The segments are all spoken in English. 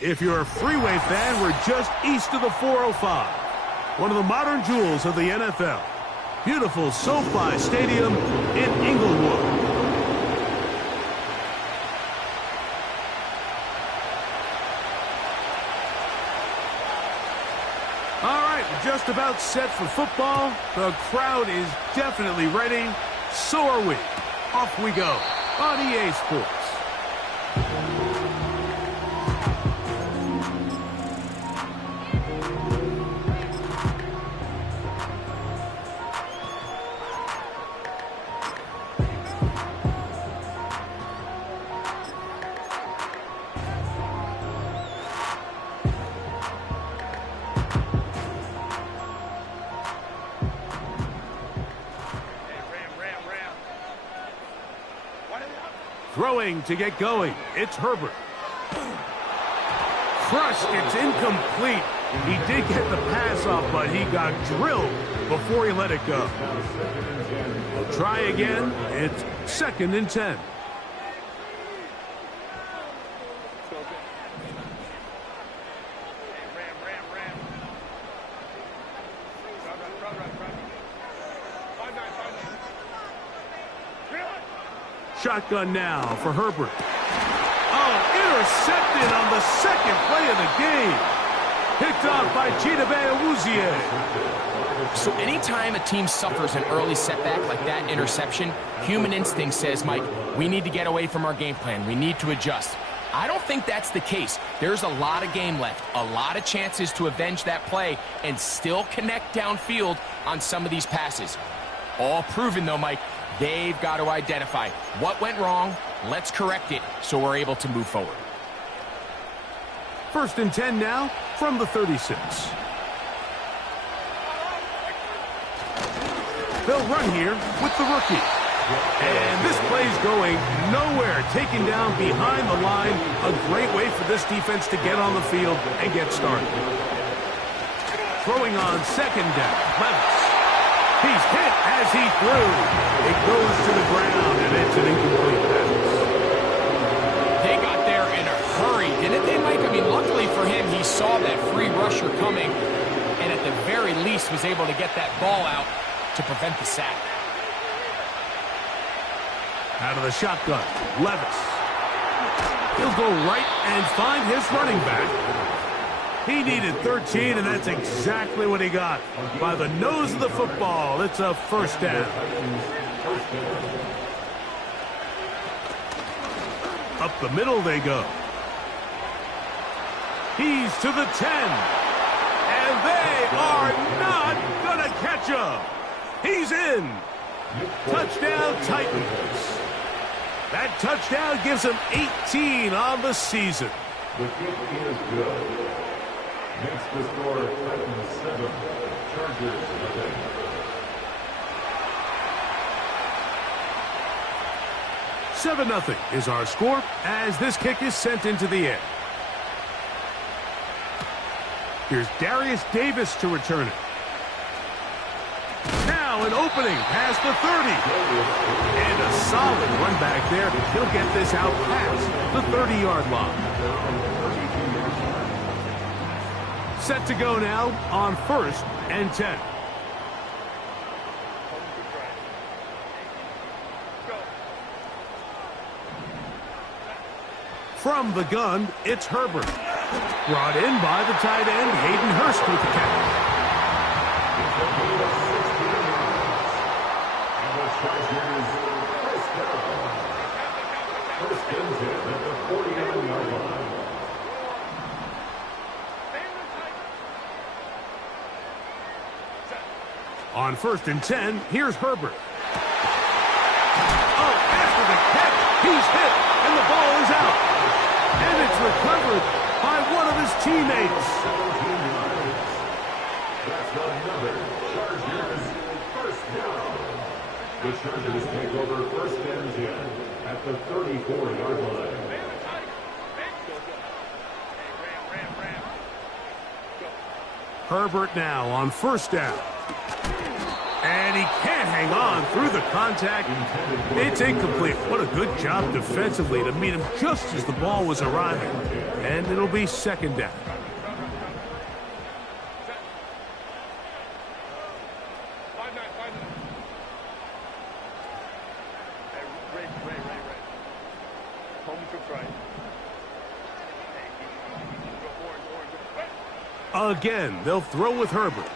If you're a Freeway fan, we're just east of the 405. One of the modern jewels of the NFL. Beautiful SoFi Stadium in Inglewood. All right, just about set for football. The crowd is definitely ready. So are we. Off we go on EA Sports. Throwing to get going. It's Herbert. Crushed. It's incomplete. He did get the pass off, but he got drilled before he let it go. We'll try again. It's 2nd and 10. Shotgun now for Herbert. Oh, intercepted on the 2nd play of the game. Picked off by Chidobe Awuzie. So anytime a team suffers an early setback like that interception, human instinct says, Mike, we need to get away from our game plan. We need to adjust. I don't think that's the case. There's a lot of game left, a lot of chances to avenge that play and still connect downfield on some of these passes. All proven, though, Mike. They've got to identify what went wrong. Let's correct it so we're able to move forward. 1st and 10 now from the 36. They'll run here with the rookie. And this play's going nowhere. Taken down behind the line. A great way for this defense to get on the field and get started. Throwing on 2nd down. Levis. He's hit as he threw. It goes to the ground, and it's an incomplete pass. They got there in a hurry, didn't they, Mike? I mean, luckily for him, he saw that free rusher coming, and at the very least was able to get that ball out to prevent the sack. Out of the shotgun, Levis. He'll go right and find his running back. He needed 13, and that's exactly what he got. By the nose of the football, it's a 1st down. Up the middle they go. He's to the 10. And they are not going to catch him. He's in. Touchdown, Titans. That touchdown gives him 18 on the season. The kick is good. Makes the score Titans 7, Chargers nothing. Seven 0 is our score as this kick is sent into the air. Here's Darius Davis to return it. Now an opening past the 30. And a solid run back there. He'll get this out past the 30-yard line. Set to go now on 1st and 10. From the gun, it's Herbert. Brought in by the tight end, Hayden Hurst with the catch. On 1st and 10, here's Herbert. Oh, after the catch, he's hit, and the ball is out. And it's recovered by one of his teammates. That's another Chargers 1st down. The Chargers take over 1st and 10 at the 34-yard line. Herbert now on 1st down. And And he can't hang on through the contact. It's incomplete. What a good job defensively to meet him just as the ball was arriving. And it'll be second down. Again, they'll throw with Herbert.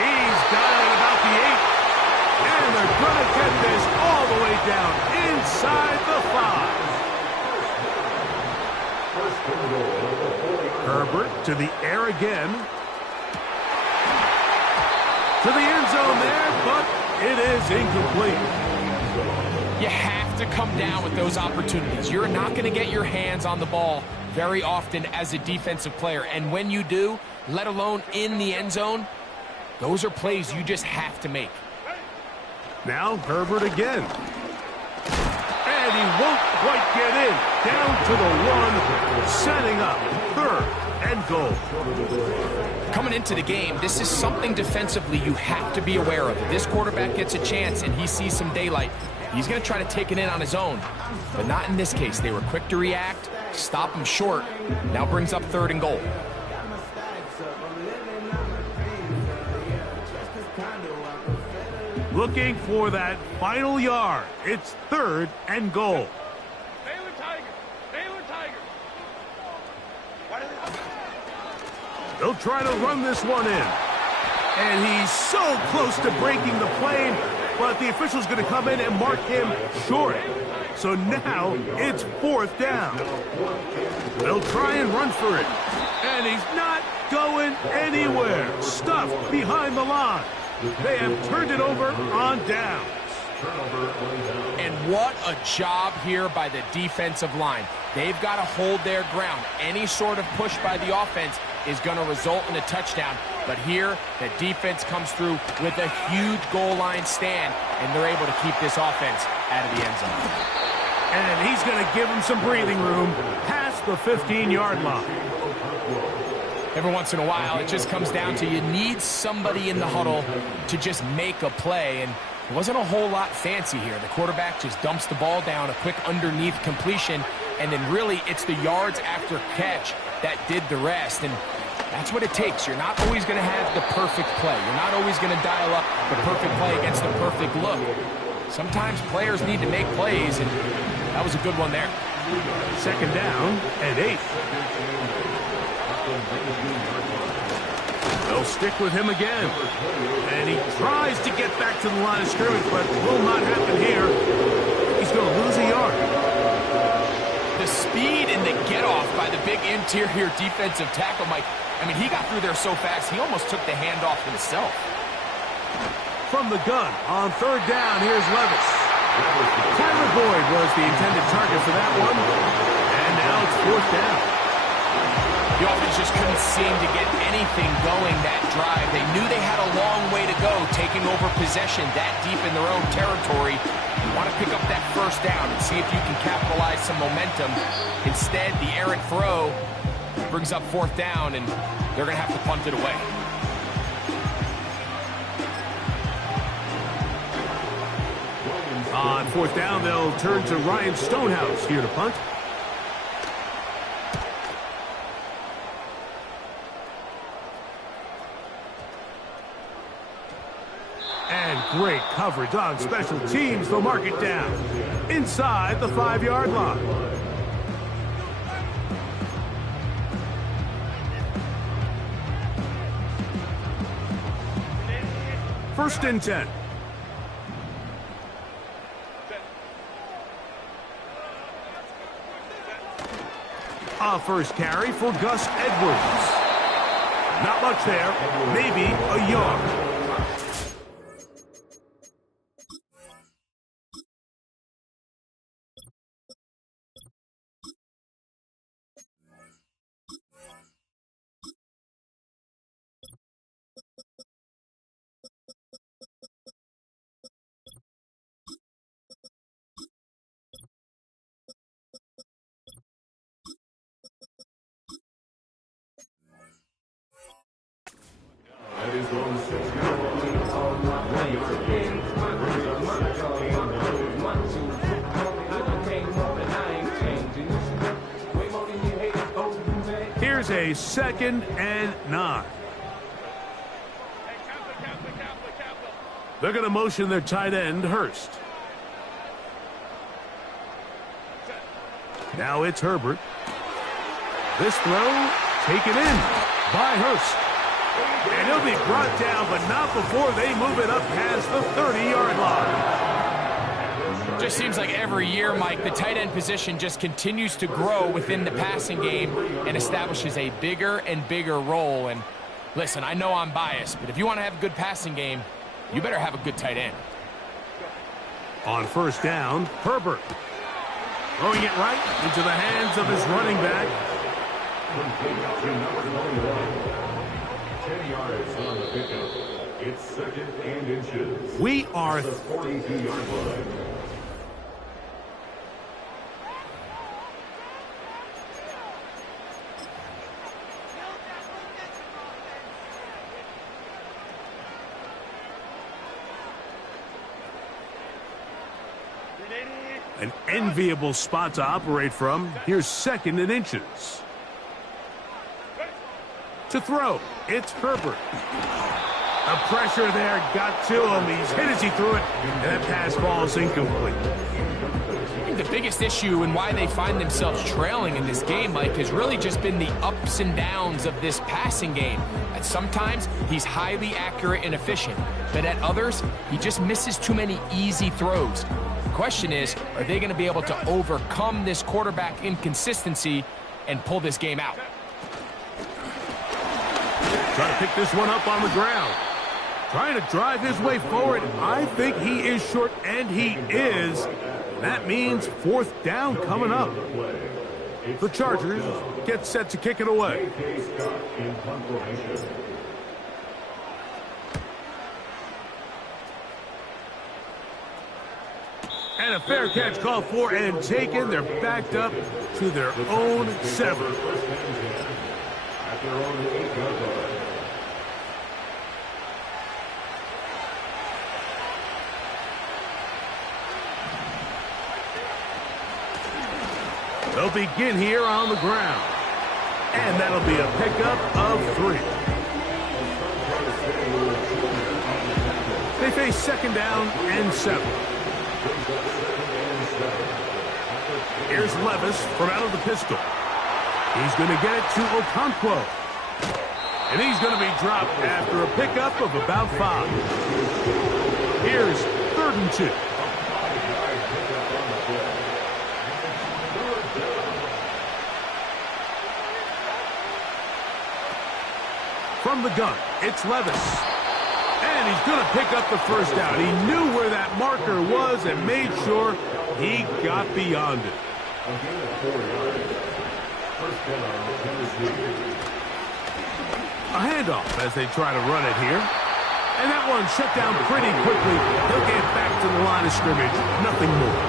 He's got it at about the 8. And they're going to get this all the way down inside the 5. Herbert to the air again. To the end zone there, but it is incomplete. You have to come down with those opportunities. You're not going to get your hands on the ball very often as a defensive player. And when you do, let alone in the end zone, those are plays you just have to make. Now Herbert again. And he won't quite get in. Down to the 1, setting up 3rd and goal. Coming into the game, this is something defensively you have to be aware of. If this quarterback gets a chance and he sees some daylight, he's going to try to take it in on his own. But not in this case. They were quick to react, stop him short. Now brings up 3rd and goal. Looking for that final yard. It's 3rd and goal. Baylor Tigers. Baylor Tigers. They'll try to run this one in. And he's so close to breaking the plane, but the official's going to come in and mark him short. So now it's 4th down. They'll try and run for it. And he's not going anywhere. Stuffed behind the line. They have turned it over on downs. And what a job here by the defensive line. They've got to hold their ground. Any sort of push by the offense is going to result in a touchdown. But here, the defense comes through with a huge goal line stand, and they're able to keep this offense out of the end zone. And he's going to give him some breathing room past the 15-yard line. Every once in a while, it just comes down to you need somebody in the huddle to just make a play, and it wasn't a whole lot fancy here. The quarterback just dumps the ball down, a quick underneath completion, and then really it's the yards after catch that did the rest, and that's what it takes. You're not always going to have the perfect play. You're not always going to dial up the perfect play against the perfect look. Sometimes players need to make plays, and that was a good one there. Second down and 8. They'll stick with him again. And he tries to get back to the line of scrimmage, but will not happen here. He's going to lose a yard. The speed and the get-off by the big interior defensive tackle, Mike. I mean, he got through there so fast, he almost took the handoff himself. From the gun on 3rd down, here's Levis. Tyler Boyd was the intended target for that one. And now it's 4th down. The offense just couldn't seem to get anything going that drive. They knew they had a long way to go, taking over possession that deep in their own territory. You want to pick up that 1st down and see if you can capitalize some momentum. Instead, the errant throw brings up 4th down, and they're going to have to punt it away. On 4th down, they'll turn to Ryan Stonehouse here to punt. And great coverage on special teams. They'll mark it down inside the 5-yard line. First and 10. A first carry for Gus Edwards. Not much there, maybe a yard. That is on 6 yards. It's a 2nd and 9. They're going to motion their tight end, Hurst. Now it's Herbert. This throw taken in by Hurst. And he'll be brought down, but not before they move it up past the 30-yard line. Just seems like every year, Mike, the tight end position just continues to grow within the passing game and establishes a bigger and bigger role. And listen, I know I'm biased, but if you want to have a good passing game, you better have a good tight end. On first down, Herbert. Throwing it right into the hands of his running back. 10 yards on the pickup. It's 2nd and inches. We are at the 42-yard line. an enviable spot to operate from. Here's 2nd and inches. To throw, it's Herbert. The pressure there got to him. He's hit as he threw it, and that pass falls incomplete. I think the biggest issue and why they find themselves trailing in this game, Mike, has really just been the ups and downs of this passing game. At sometimes, he's highly accurate and efficient, but at others, he just misses too many easy throws. The question is, are they going to be able to overcome this quarterback inconsistency and pull this game out? Trying to pick this one up on the ground. Trying to drive his way forward. I think he is short, and he is. That means 4th down coming up. The Chargers get set to kick it away. And a fair catch called for and taken. They're backed up to their own 7. At their own 8-yard line. They'll begin here on the ground. And that'll be a pickup of 3. They face 2nd down and 7. Here's Levis from out of the pistol. He's going to get it to Okonkwo. And he's going to be dropped after a pickup of about 5. Here's 3rd and 2. From the gun, it's Levis. And he's going to pick up the 1st down. He knew where that marker was and made sure he got beyond it. A handoff as they try to run it here. And that one shut down pretty quickly. He'll get back to the line of scrimmage. Nothing more.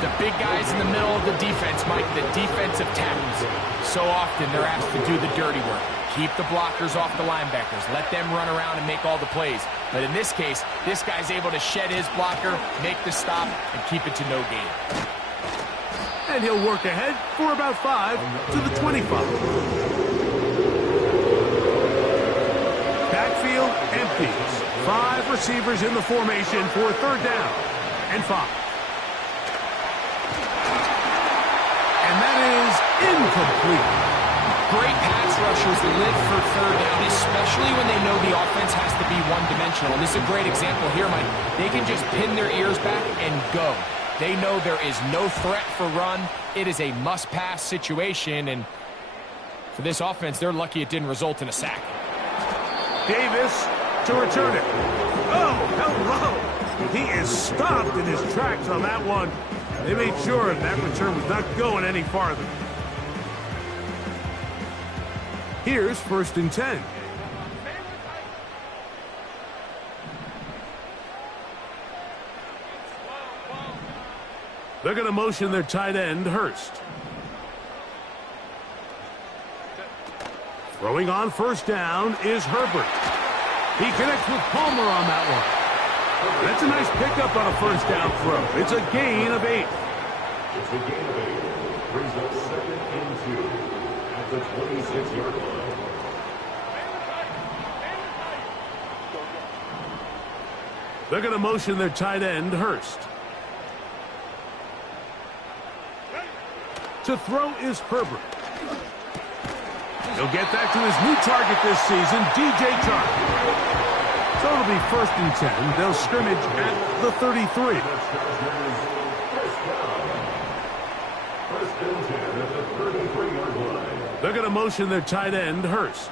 The big guys in the middle of the defense, Mike, the defensive tackles. So often they're asked to do the dirty work. Keep the blockers off the linebackers. Let them run around and make all the plays. But in this case, this guy's able to shed his blocker, make the stop, and keep it to no gain. And he'll work ahead for about 5 to the 25. Backfield empties. 5 receivers in the formation for 3rd down and 5. And that is incomplete. Great pass rushers live for 3rd down, especially when they know the offense has to be one-dimensional. And this is a great example here, Mike. They can just pin their ears back and go. They know there is no threat for run. It is a must-pass situation, and for this offense, they're lucky it didn't result in a sack. Davis to return it. Oh, hello. He is stopped in his tracks on that one. They made sure that return was not going any farther. Here's 1st and 10. They're going to motion their tight end, Hurst. Throwing on 1st down is Herbert. He connects with Palmer on that one. That's a nice pickup on a 1st down throw. It's a gain of 8. It's a gain of 8. Brings up 2nd and 2. at the 26-yard line. They're going to motion their tight end, Hurst. To throw is Herbert. He'll get back to his new target this season, DJ Chark. So it'll be 1st and 10. They'll scrimmage at the 33. First and 10 at the 33-yard line. They're going to motion their tight end, Hurst.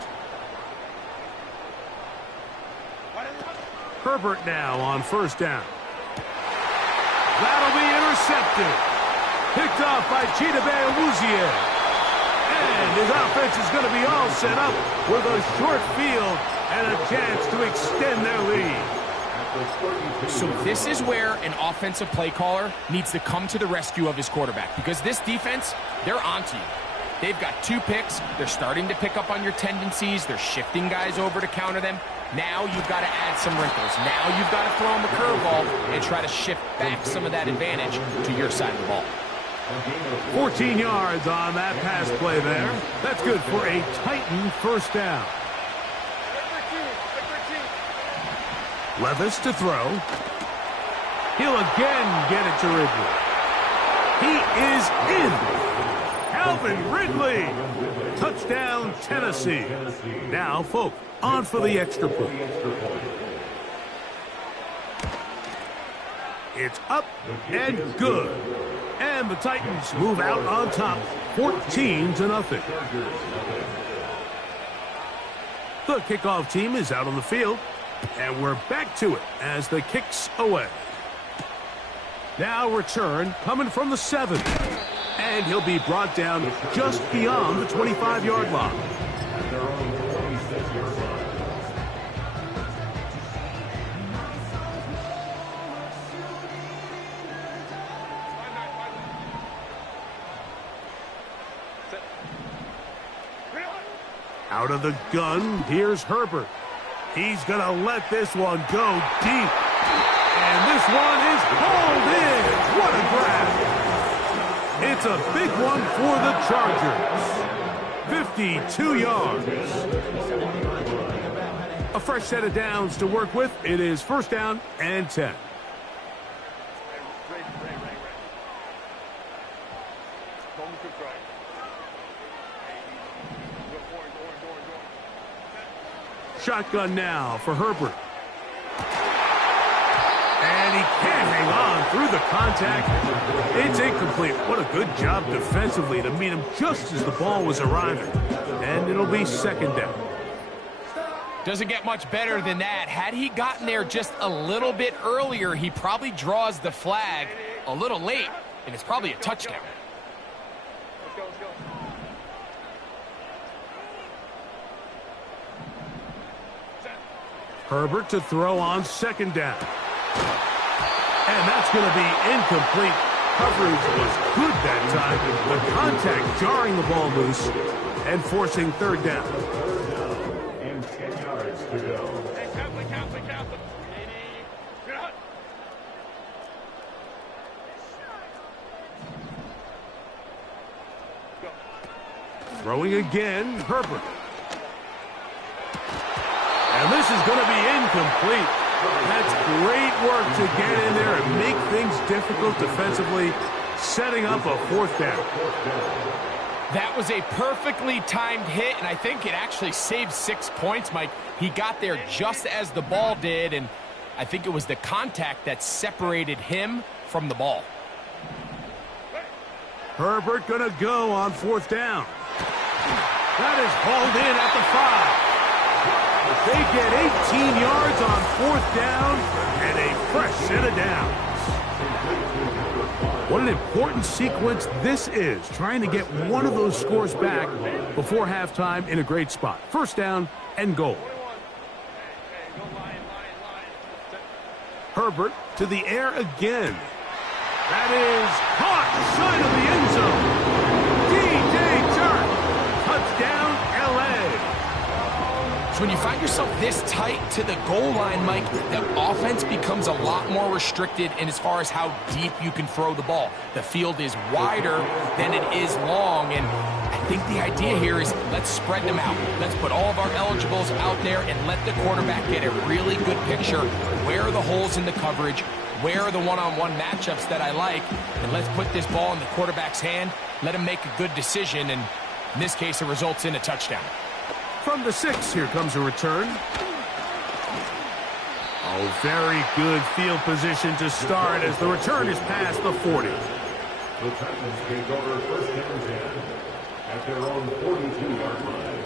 Herbert now on 1st down. That'll be intercepted. Picked off by Chidobe Awuzie. And his offense is going to be all set up with a short field and a chance to extend their lead. So this is where an offensive play caller needs to come to the rescue of his quarterback, because this defense, they're onto you. They've got 2 picks. They're starting to pick up on your tendencies. They're shifting guys over to counter them. Now you've got to add some wrinkles. Now you've got to throw him a curveball and try to shift back some of that advantage to your side of the ball. 14 yards on that pass play there. That's good for a Titan 1st down. Levis to throw. He'll again get it to Ridley. He is in. Calvin Ridley. Touchdown, Tennessee. Now, Folk on for the extra point. It's up and good. And the Titans move out on top, 14-0. The kickoff team is out on the field, and we're back to it as the kick's away. Now return coming from the 7. And he'll be brought down just beyond the 25-yard line. At their own 26-yard line. Out of the gun, here's Herbert. He's going to let this one go deep. And this one is hauled in. What a grab. It's a big one for the Chargers. 52 yards. A fresh set of downs to work with. It is 1st down and 10. Shotgun now for Herbert. And he can't hang on through the contact. It's incomplete. What a good job defensively to meet him just as the ball was arriving. And it'll be 2nd down. Doesn't get much better than that. Had he gotten there just a little bit earlier, he probably draws the flag a little late, and it's probably a touchdown. Let's go, let's go. Herbert to throw on 2nd down. And that's going to be incomplete. Coverage was good that time. The contact jarring the ball loose and forcing 3rd down. And 10 yards to go. Hey, count them. Good. Throwing again, Herbert. And this is going to be incomplete. That's great work to get in there and make things difficult defensively, setting up a 4th down. That was a perfectly timed hit, and I think it actually saved 6 points, Mike. He got there just as the ball did, and I think it was the contact that separated him from the ball. Herbert going to go on 4th down. That is hauled in at the 5. They get 18 yards on 4th down and a fresh set of downs. What an important sequence this is, trying to get one of those scores back before halftime in a great spot. 1st down and goal. Herbert to the air again. That is caught side of the end zone. DJ Chark. Touchdown, L.A. When you find yourself this tight to the goal line, Mike, the offense becomes a lot more restricted in as far as how deep you can throw the ball. The field is wider than it is long, and think the idea here is let's spread them out. Let's put all of our eligibles out there and let the quarterback get a really good picture. Where are the holes in the coverage? Where are the one-on-one matchups that I like? And let's put this ball in the quarterback's hand. Let him make a good decision, and in this case, it results in a touchdown. From the 6, here comes a return. Oh, very good field position to start as the return is past the 40. The Titans take over first and 10 at their own 42-yard line.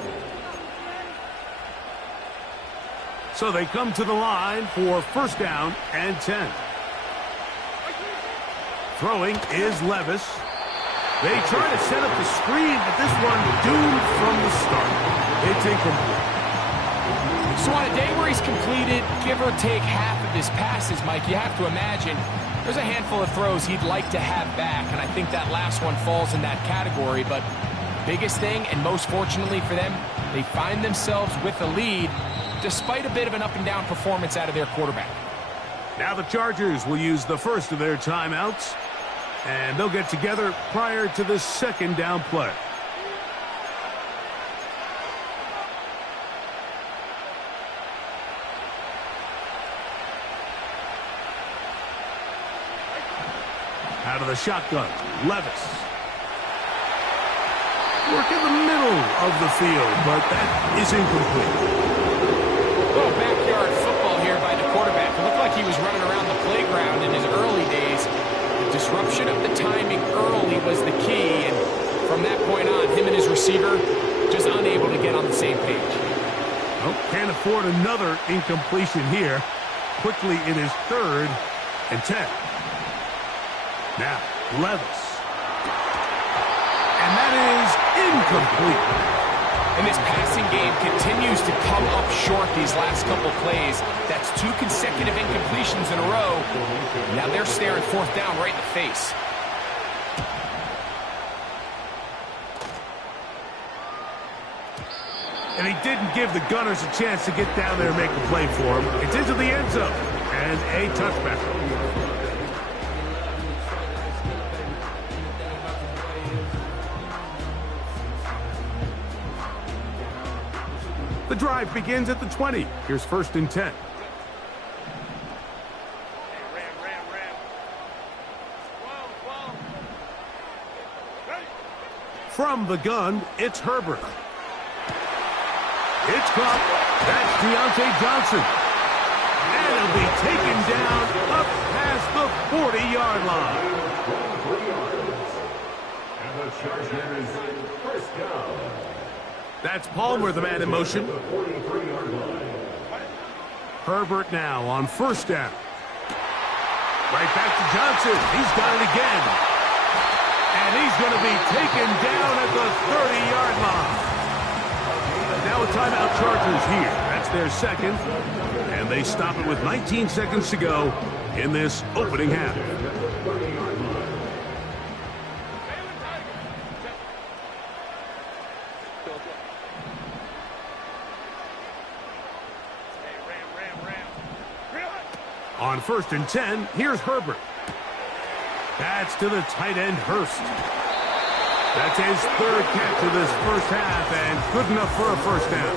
So they come to the line for first down and 10. Throwing is Levis. They try to set up the screen, but this one doomed from the start. It's incomplete. So on a day where he's completed, give or take half of his passes, Mike, you have to imagine there's a handful of throws he'd like to have back, and I think that last one falls in that category. But biggest thing, and most fortunately for them, they find themselves with a lead despite a bit of an up-and-down performance out of their quarterback. Now the Chargers will use the first of their timeouts, and they'll get together prior to the second down play. Out of the shotgun, Levis. Work in the middle of the field, but that is incomplete. Little backyard football here by the quarterback. It looked like he was running around the playground in his early days. The disruption of the timing early was the key, and from that point on, him and his receiver just unable to get on the same page. Oh, can't afford another incompletion here. Quickly, it is 3rd and 10. Now, Levis. And that is incomplete. And this passing game continues to come up short these last couple plays. That's 2 consecutive incompletions in a row. Now they're staring 4th down right in the face. And he didn't give the Gunners a chance to get down there and make a play for him. It's into the end zone and a touchback. The drive begins at the 20. Here's 1st and 10. From the gun, it's Herbert. It's caught. That's Deontay Johnson. And it'll be taken down up past the 40-yard line. And the Chargers first down. That's Palmer, the man in motion. Herbert now on 1st down. Right back to Johnson. He's got it again. And he's going to be taken down at the 30-yard line. Now a timeout, Chargers here. That's their 2nd. And they stop it with 19 seconds to go in this opening half. On 1st and 10, here's Herbert. That's to the tight end, Hurst. That's his 3rd catch of this first half, and good enough for a first down.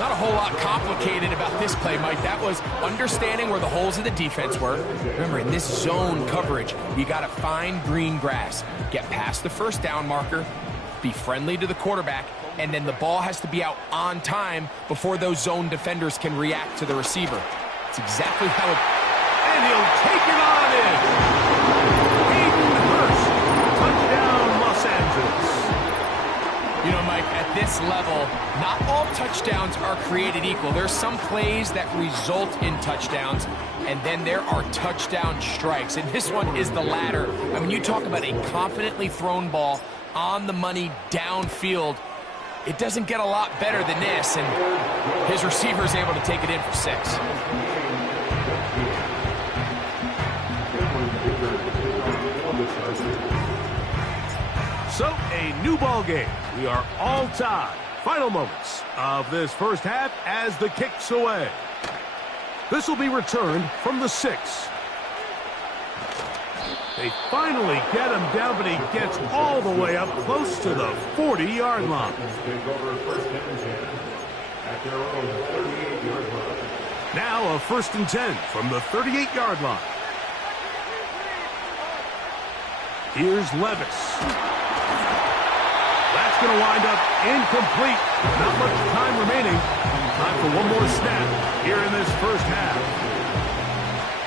Not a whole lot complicated about this play, Mike. That was understanding where the holes of the defense were. Remember, in this zone coverage, you got to find green grass. Get past the first down marker, be friendly to the quarterback, and then the ball has to be out on time before those zone defenders can react to the receiver. It's exactly how it... And he'll take it on in. Hayden Hurst. Touchdown, Los Angeles. You know, Mike, at this level, not all touchdowns are created equal. There's some plays that result in touchdowns, and then there are touchdown strikes. And this one is the latter. I mean, you talk about a confidently thrown ball on the money downfield. It doesn't get a lot better than this, and his receiver is able to take it in for 6. So, a new ball game. We are all tied. Final moments of this first half as the kick's away. This will be returned from the 6. They finally get him down, but he gets all the way up close to the 40-yard line. Take over first and 10 at their own 38-yard line. Now a 1st and 10 from the 38-yard line. Here's Levis. That's going to wind up incomplete. Not much time remaining. Time for one more snap here in this first half.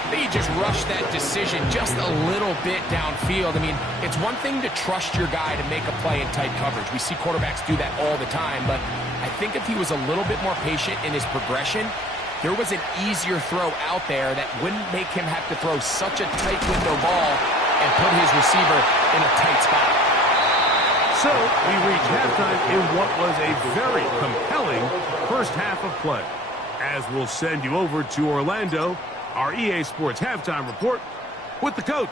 They just rushed that decision just a little bit downfield. I mean, it's one thing to trust your guy to make a play in tight coverage. We see quarterbacks do that all the time, but I think if he was a little bit more patient in his progression, there was an easier throw out there that wouldn't make him have to throw such a tight window ball and put his receiver in a tight spot. So we reach halftime in what was a very compelling first half of play. As we'll send you over to Orlando, our EA Sports halftime report with the coach.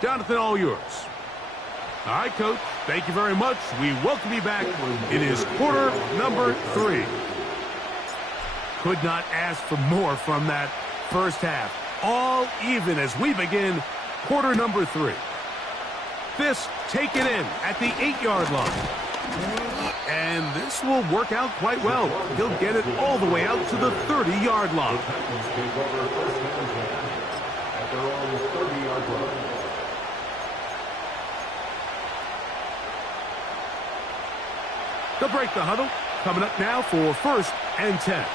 Jonathan, all yours. All right, Coach, thank you very much. We welcome you back. It is quarter number 3. Could not ask for more from that first half. All even as we begin quarter number 3. This taken in at the 8-yard line. And this will work out quite well. He'll get it all the way out to the 30-yard line. Take over first and 10 at their own 30-yard line. They'll break the huddle. Coming up now for 1st and 10.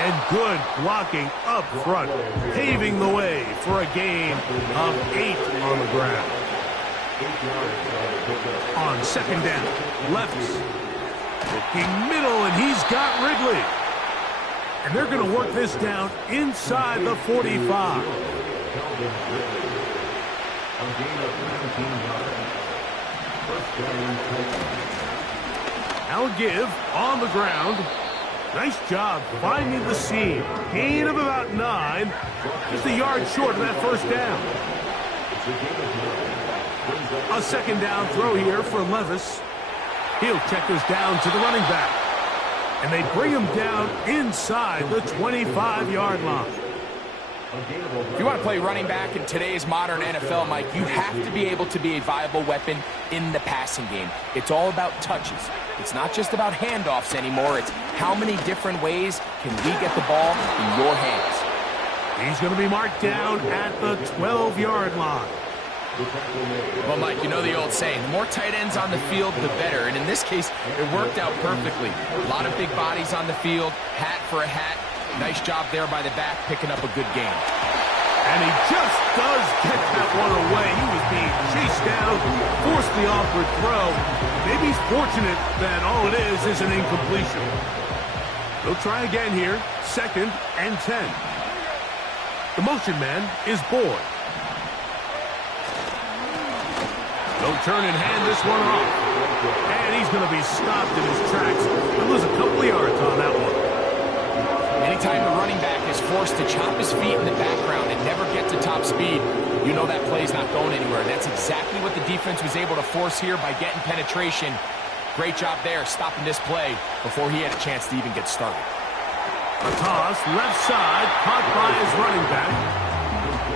And good blocking up front, paving the way for a gain of 8 on the ground. On 2nd down, Levis looking middle, and he's got Ridley. And they're going to work this down inside the 45. Now give on the ground. Nice job finding the seam. Gain of about 9. Just a yard short of that first down. A 2nd down throw here for Levis. He'll check this down to the running back. And they bring him down inside the 25-yard line. If you want to play running back in today's modern NFL, Mike, you have to be able to be a viable weapon in the passing game. It's all about touches. It's not just about handoffs anymore. It's how many different ways can we get the ball in your hands. He's going to be marked down at the 12-yard line. Well, Mike, you know the old saying, the more tight ends on the field, the better. And in this case, it worked out perfectly. A lot of big bodies on the field, hat for a hat. Nice job there by the back, picking up a good gain. And he just does get that one away. He was being chased down, forced the awkward throw. Maybe he's fortunate that all it is an incompletion. They'll try again here, 2nd and 10. The motion man is Boyd. They'll turn and hand this one off. And he's going to be stopped in his tracks. He'll lose a couple of yards on that one. Anytime the running back is forced to chop his feet in the background and never get to top speed, you know that play's not going anywhere. That's exactly what the defense was able to force here by getting penetration. Great job there, stopping this play before he had a chance to even get started. A toss, left side, caught by his running back.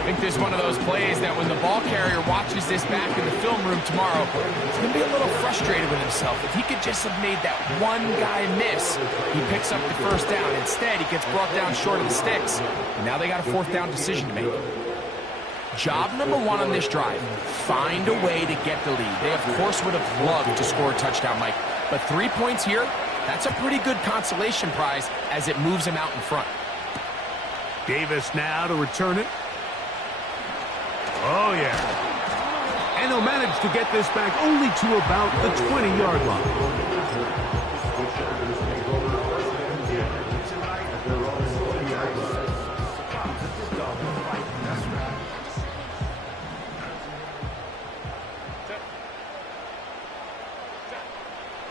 I think this is one of those plays that when the ball carrier watches this back in the film room tomorrow, he's going to be a little frustrated with himself. If he could just have made that one guy miss, he picks up the first down. Instead, he gets brought down short of the sticks. And now they got a 4th down decision to make. Job number 1 on this drive, find a way to get the lead. They, of course, would have loved to score a touchdown, Mike. But 3 points here, that's a pretty good consolation prize as it moves him out in front. Davis now to return it. Oh, yeah. And they'll manage to get this back only to about the 20-yard line.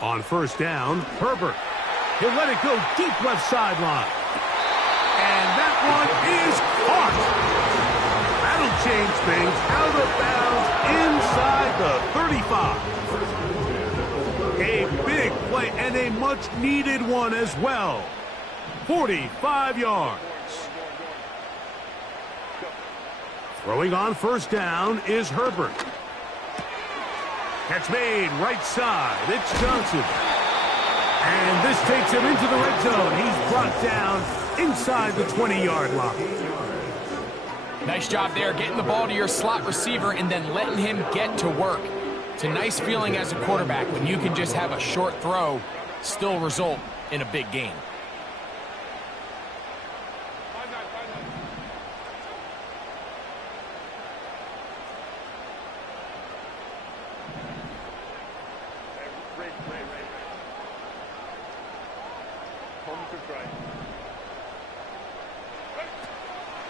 On 1st down, Herbert. He'll let it go deep left sideline. And that one is caught. That'll change things. Out of bounds inside the 35. A big play and a much-needed one as well. 45 yards. Throwing on first down is Herbert. Catch made right side. It's Johnson. And this takes him into the red zone. He's brought down inside the 20-yard line. Nice job there, getting the ball to your slot receiver and then letting him get to work. It's a nice feeling as a quarterback when you can just have a short throw still result in a big game.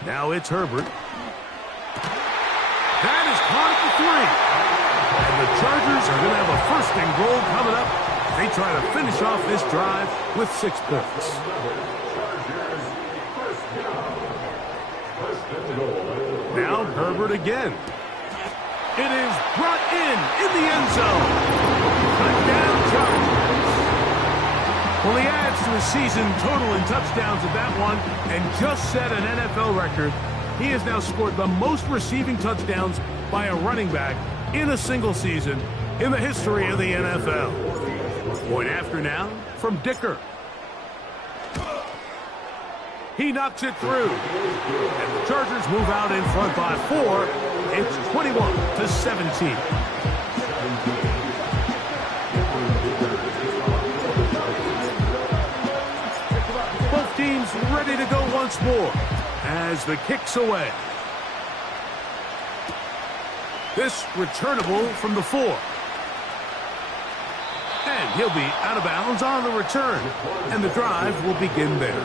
Now it's Herbert. That is caught at the 3. And the Chargers are going to have a first and goal coming up. They try to finish off this drive with 6 points. Now Herbert again. It is brought in the end zone. Touchdown Chargers. Well, he adds to his season total in touchdowns at that one and just set an NFL record. He has now scored the most receiving touchdowns by a running back in a single season in the history of the NFL. Point after now from Dicker. He knocks it through. And the Chargers move out in front by 4. It's 21-17. Both teams ready to go once more as the kick's away. This returnable from the 4. And he'll be out of bounds on the return. And the drive will begin there.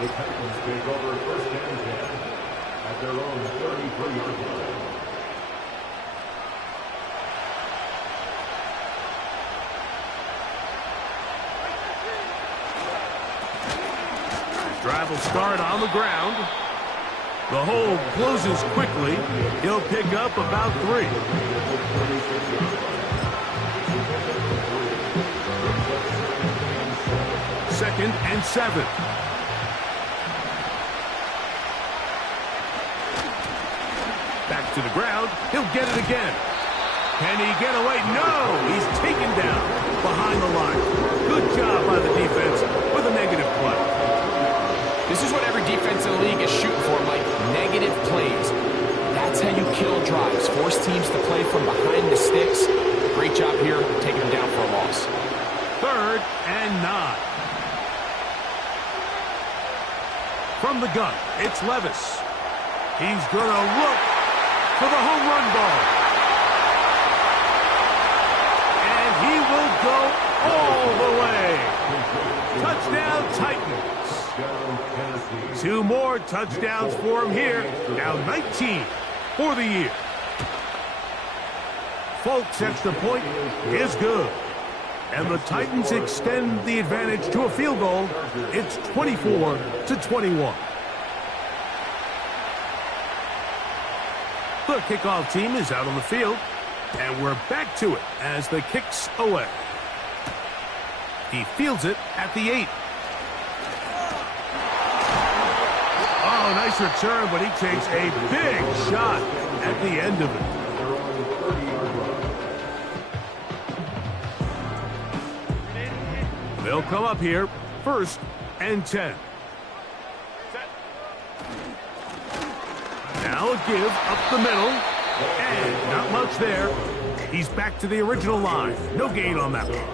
The Titans take over first and 10 at their own 33-yard line. Drive will start on the ground. The hole closes quickly. He'll pick up about 3. Second and 7. Back to the ground. He'll get it again. Can he get away? No! He's taken down behind the line. Good job by the defense with a negative play. This is what every defense in the league is shooting for, Mike. Negative plays. That's how you kill drives. Force teams to play from behind the sticks. Great job here, taking them down for a loss. Third and 9. From the gun, it's Levis. He's going to look for the home run ball. And he will go all the way. Touchdown Titans. 2 more touchdowns for him here. Now 19 for the year. Folks, extra point is good. And the Titans extend the advantage to a field goal. It's 24-21. The kickoff team is out on the field. And we're back to it as the kick's away. He fields it at the 8. Oh, nice return, but he takes a big shot at the end of it. They'll come up here, first and 10. Now a give up the middle, and not much there. He's back to the original line. No gain on that one.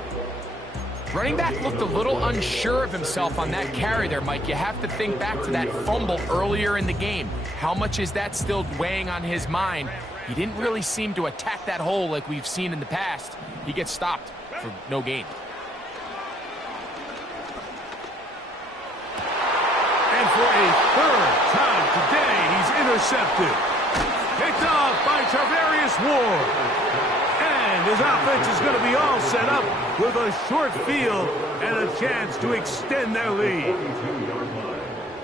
Running back looked a little unsure of himself on that carry there, Mike. You have to think back to that fumble earlier in the game. How much is that still weighing on his mind? He didn't really seem to attack that hole like we've seen in the past. He gets stopped for no gain. And for a third time today, he's intercepted. Picked off by Tarvarius Ward. And his offense is going to be all set up with a short field and a chance to extend their lead.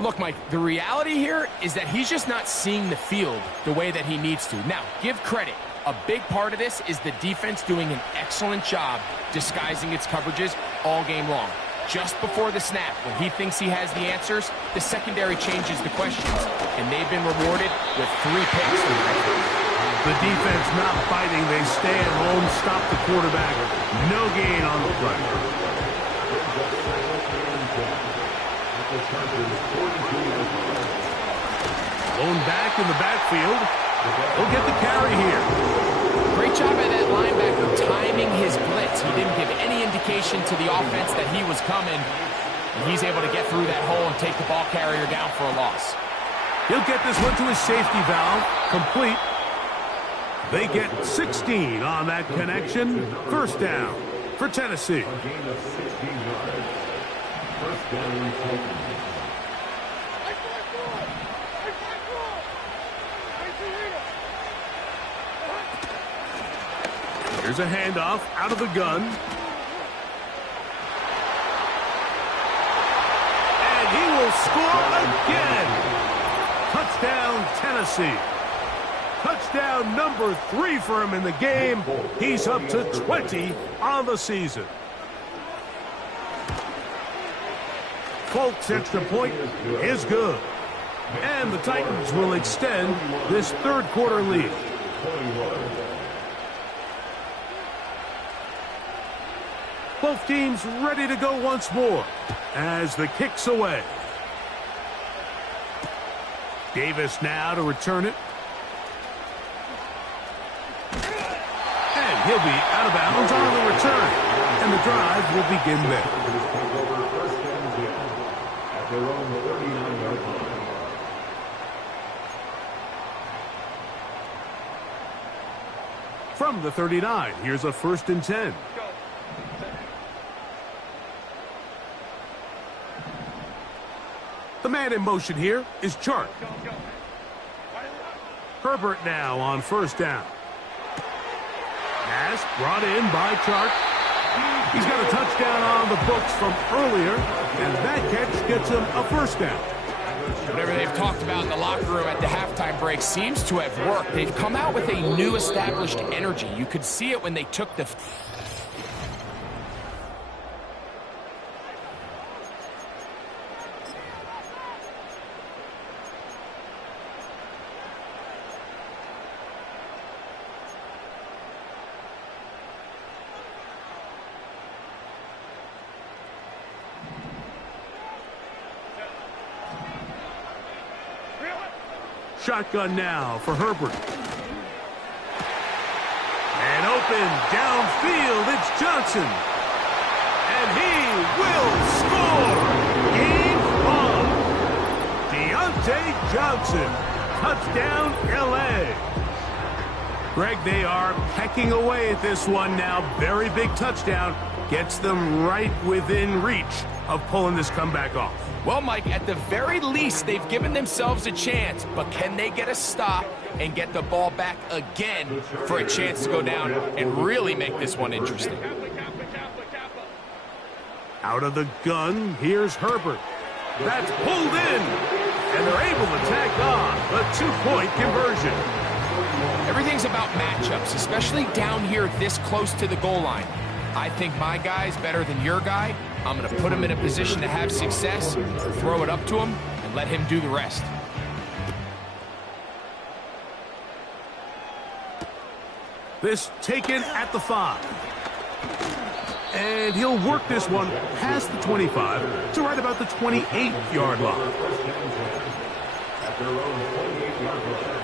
Look, Mike, the reality here is that he's just not seeing the field the way that he needs to. Now, give credit. A big part of this is the defense doing an excellent job disguising its coverages all game long. just before the snap, when he thinks he has the answers, the secondary changes the questions. And they've been rewarded with 3 picks for their effort. The defense not fighting. They stay at home, stop the quarterback. No gain on the play. Blown back in the backfield. He'll get the carry here. Great job by that linebacker timing his blitz. He didn't give any indication to the offense that he was coming. And he's able to get through that hole and take the ball carrier down for a loss. He'll get this one to his safety valve. Complete. They get 16 on that connection. First down for Tennessee. A gain of 16 yards. First down, Titans. Here's a handoff out of the gun. And he will score again. Touchdown, Tennessee. Touchdown number 3 for him in the game. He's up to 20 on the season. Folks' extra point is good. And the Titans will extend this third quarter lead. Both teams ready to go once more as the kick's away. Davis now to return it. And he'll be out of bounds on the return. And the drive will begin there. At their own 39-yard line. From the 39, here's a 1st and 10. The man in motion here is Chark. Herbert now on 1st down. Pass brought in by Chark. He's got a touchdown on the books from earlier, and that catch gets him a 1st down. Whatever they've talked about in the locker room at the halftime break seems to have worked. They've come out with a new established energy. You could see it when they took the... Shotgun now for Herbert. And open downfield, it's Johnson. And he will score. Game on. Deontay Johnson. Touchdown, L.A. Greg, they are pecking away at this one now. Very big touchdown. Gets them right within reach of pulling this comeback off. Well, Mike, at the very least, they've given themselves a chance. But can they get a stop and get the ball back again for a chance to go down and really make this one interesting? Out of the gun, here's Herbert. That's pulled in, and they're able to tack on a 2-point conversion. Everything's about matchups, especially down here this close to the goal line. I think my guy's better than your guy. I'm going to put him in a position to have success, throw it up to him, and let him do the rest. This taken at the 5. And he'll work this one past the 25 to right about the 28-yard line. At their own 28-yard line.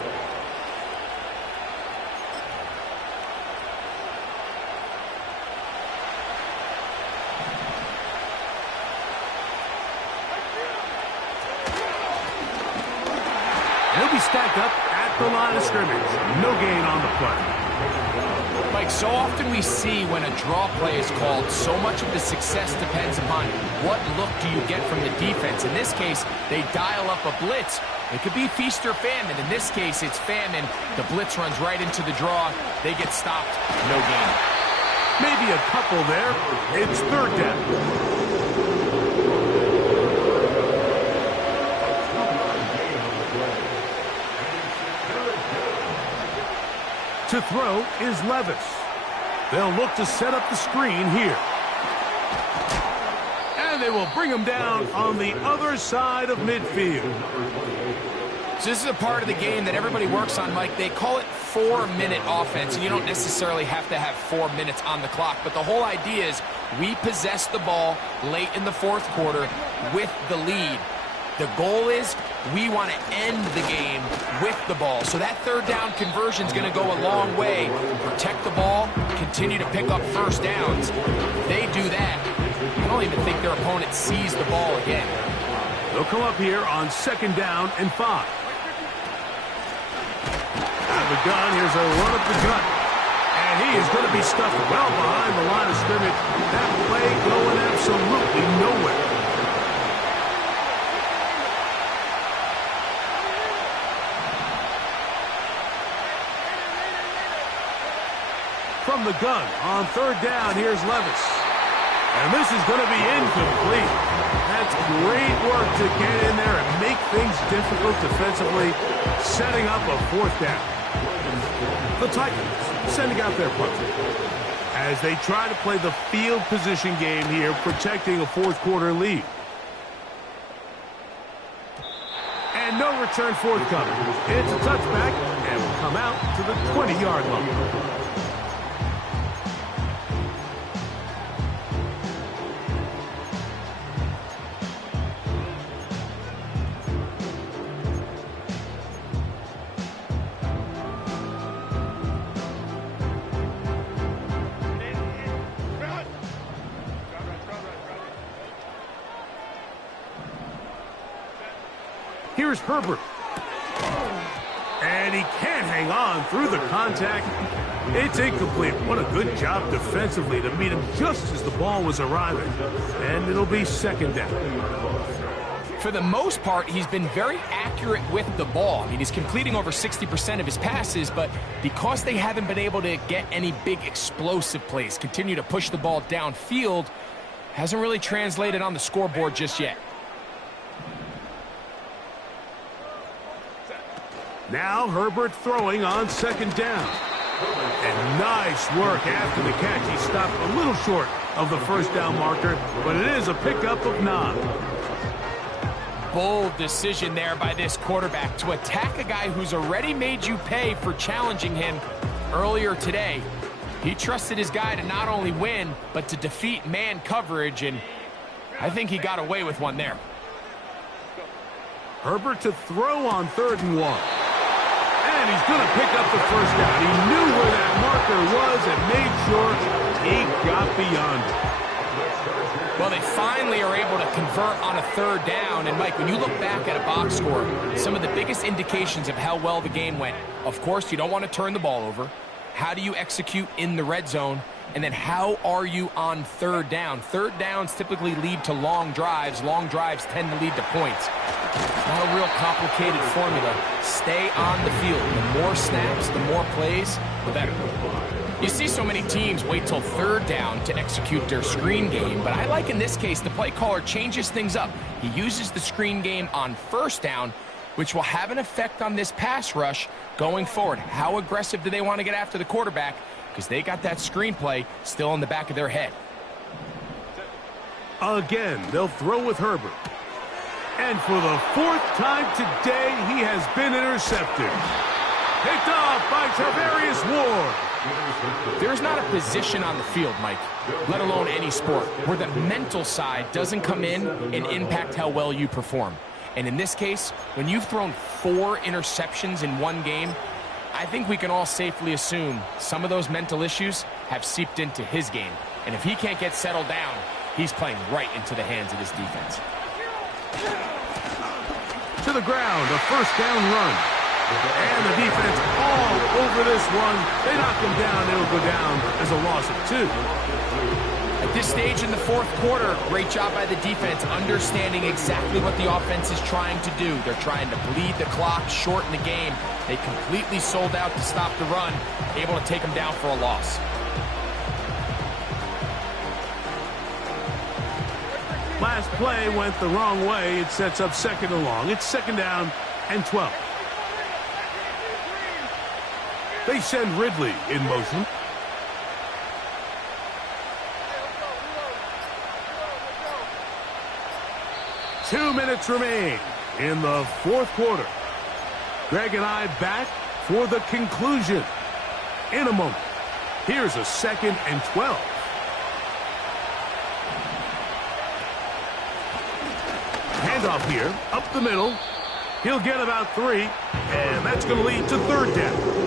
He'll be stacked up at the line of scrimmage. No gain on the play. Mike, so often we see when a draw play is called, so much of the success depends upon what look do you get from the defense. In this case, they dial up a blitz. It could be feast or famine. In this case, it's famine. The blitz runs right into the draw. They get stopped. No gain. Maybe a couple there. It's 3rd down. To throw is Levis. They'll look to set up the screen here. And they will bring him down on the other side of midfield. So this is a part of the game that everybody works on, Mike. They call it 4-minute offense, and you don't necessarily have to have 4 minutes on the clock. But the whole idea is we possess the ball late in the fourth quarter with the lead. The goal is we want to end the game with the ball. So that third down conversion is going to go a long way. Protect the ball, continue to pick up first downs. If they do that, I don't even think their opponent sees the ball again. They'll come up here on 2nd down and 5. Out of the gun, here's a run up the gut. And he is going to be stuffed well behind the line of scrimmage. That play going absolutely nowhere. From the gun on 3rd down, here's Levis. And this is going to be incomplete. That's great work to get in there and make things difficult defensively, setting up a 4th down. The Titans sending out their punter as they try to play the field position game here, protecting a fourth quarter lead. And no return forthcoming. It's a touchback and will come out to the 20-yard line. Here's Herbert. And he can't hang on through the contact. It's incomplete. What a good job defensively to meet him just as the ball was arriving. And it'll be 2nd down. For the most part, he's been very accurate with the ball. I mean, he's completing over 60% of his passes, but because they haven't been able to get any big explosive plays, continue to push the ball downfield, hasn't really translated on the scoreboard just yet. Now Herbert throwing on 2nd down. And nice work after the catch. He stopped a little short of the 1st down marker, but it is a pickup of 9. Bold decision there by this quarterback to attack a guy who's already made you pay for challenging him earlier today. He trusted his guy to not only win, but to defeat man coverage, and I think he got away with one there. Herbert to throw on 3rd and 1. And he's going to pick up the 1st down. He knew where that marker was and made sure he got beyond it. Well, they finally are able to convert on a 3rd down. And, Mike, when you look back at a box score, some of the biggest indications of how well the game went, of course, you don't want to turn the ball over. How do you execute in the red zone? And then how are you on 3rd down? 3rd downs typically lead to long drives. Long drives tend to lead to points. It's not a real complicated formula. Stay on the field. The more snaps, the more plays, the better. You see so many teams wait till 3rd down to execute their screen game, but I like in this case the play caller changes things up. He uses the screen game on 1st down, which will have an effect on this pass rush going forward. How aggressive do they want to get after the quarterback? Because they got that screenplay still in the back of their head. Again, they'll throw with Herbert. And for the 4th time today, he has been intercepted. Picked off by Tarvarius Ward. There's not a position on the field, Mike, let alone any sport, where the mental side doesn't come in and impact how well you perform. And in this case, when you've thrown 4 interceptions in one game, I think we can all safely assume some of those mental issues have seeped into his game. And if he can't get settled down, he's playing right into the hands of this defense. To the ground, a 1st down run. And the defense all over this one. They knock him down. It'll go down as a loss of 2. At this stage in the 4th quarter, great job by the defense, understanding exactly what the offense is trying to do. They're trying to bleed the clock, shorten the game. They completely sold out to stop the run, able to take them down for a loss. Last play went the wrong way. It sets up 2nd and long. It's 2nd down and 12. They send Ridley in motion. 2 minutes remain in the fourth quarter. Greg and I back for the conclusion in a moment. Here's a 2nd and 12. Handoff here, up the middle. He'll get about 3, and that's going to lead to 3rd down.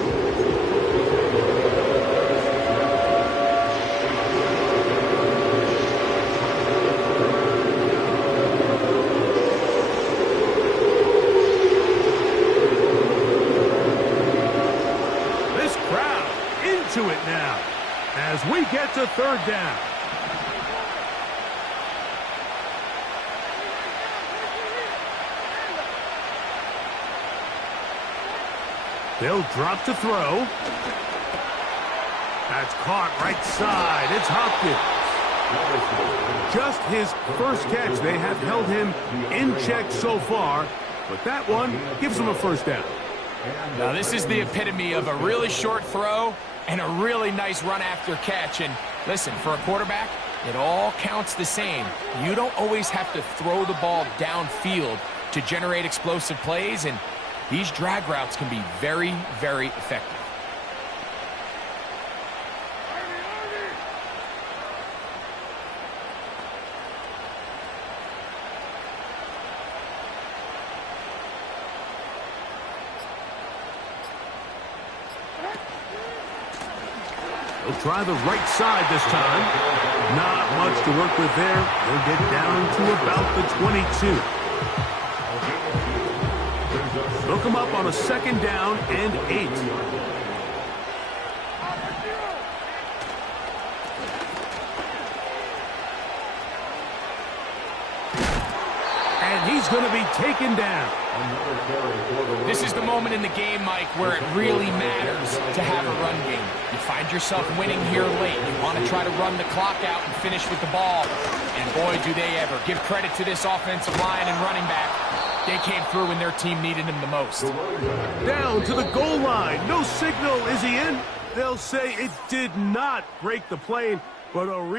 To it now as we get to 3rd down. They'll drop to throw. That's caught right side. It's Hopkins. Just his first catch. They have held him in check so far, but that one gives him a 1st down. Now this is the epitome of a really short throw and a really nice run after catch. And listen, for a quarterback, it all counts the same. You don't always have to throw the ball downfield to generate explosive plays, and these drag routes can be very, very effective. They'll try the right side this time. Not much to work with there. They'll get down to about the 22. They'll come up on a 2nd down and 8. And he's going to be taken down. This is the moment in the game, Mike, where it really matters to have a run game. You find yourself winning here late. You want to try to run the clock out and finish with the ball. And boy, do they ever. Give credit to this offensive line and running back. They came through when their team needed him the most. Down to the goal line. No signal. Is he in? They'll say it did not break the plane, but a real